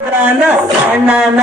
Jagannath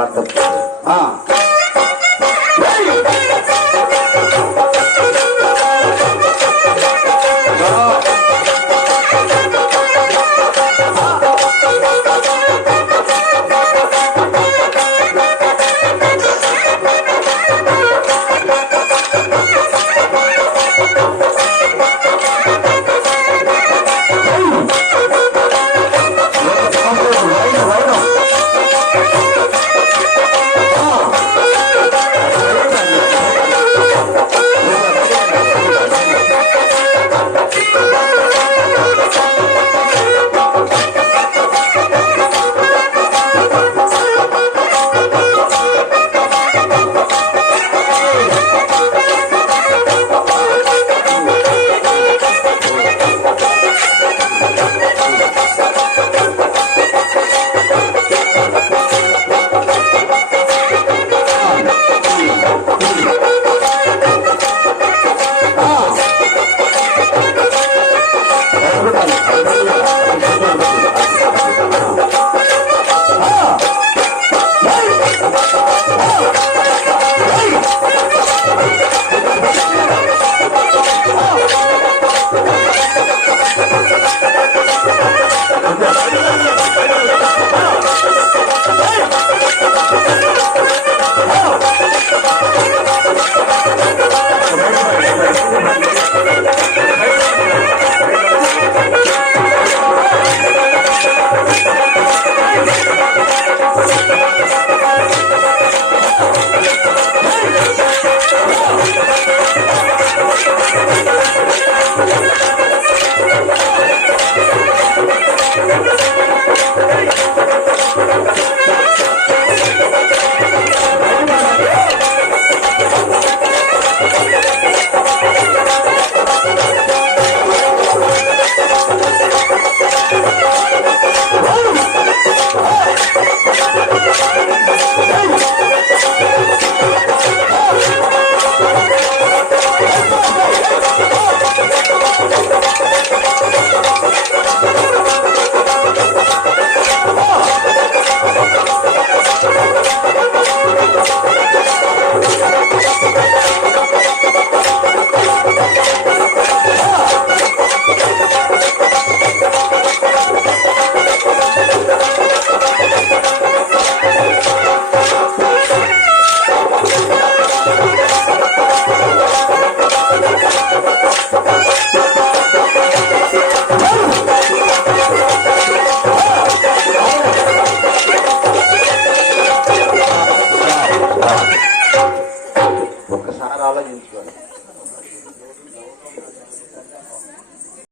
Ah! Ei! ఆలోచించుకోండి.